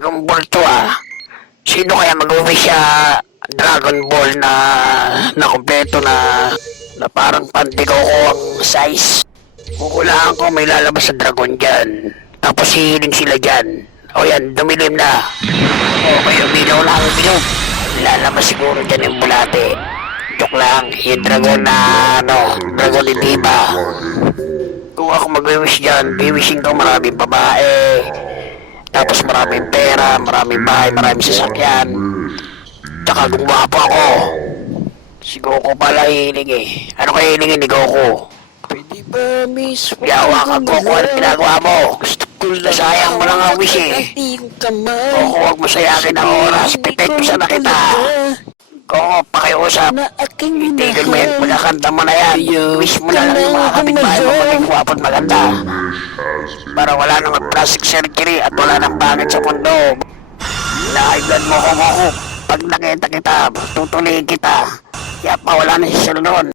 Dragon Ball to ah. Sino kaya mag-wish siya Dragon Ball na kompleto na parang pantigaw ko ang size? Kukulaan ko may lalabas sa dragon dyan. Tapos hihiling sila dyan. O yan, dumilim na. Okay, umilaw lang, umilaw. Lalabas siguro dyan yung bulate. Joke lang, yung dragon na dragon ni Diba. Kung ako mag-wish dyan, wiwishing ko maraming babae. Tapos maraming pera, maraming bahay, maraming sasakyan. Tsaka gumawa pa ako. Si Goku pala hihiling eh. Ano kaya hilingin ni Goku? Pwede ba, miss? Yawa ka, Goku, ano ginagawa mo? Gusto ko sayang mo lang ang wish eh. Goku, huwag mo sayakin ang oras. Pipektusan na kita. Goku, pakiusap. Itigil mo yan, pagkakanta mo na yan. Wish mo na lang yung mga kapitbahay mo maging guwapo at maganda. Para wala nang plastic surgery at wala nang pangit sa mundo. Naiblan mo ko, Goku. Pag nakita kita, tutuloy kita. Kaya pa wala na si Sir noon.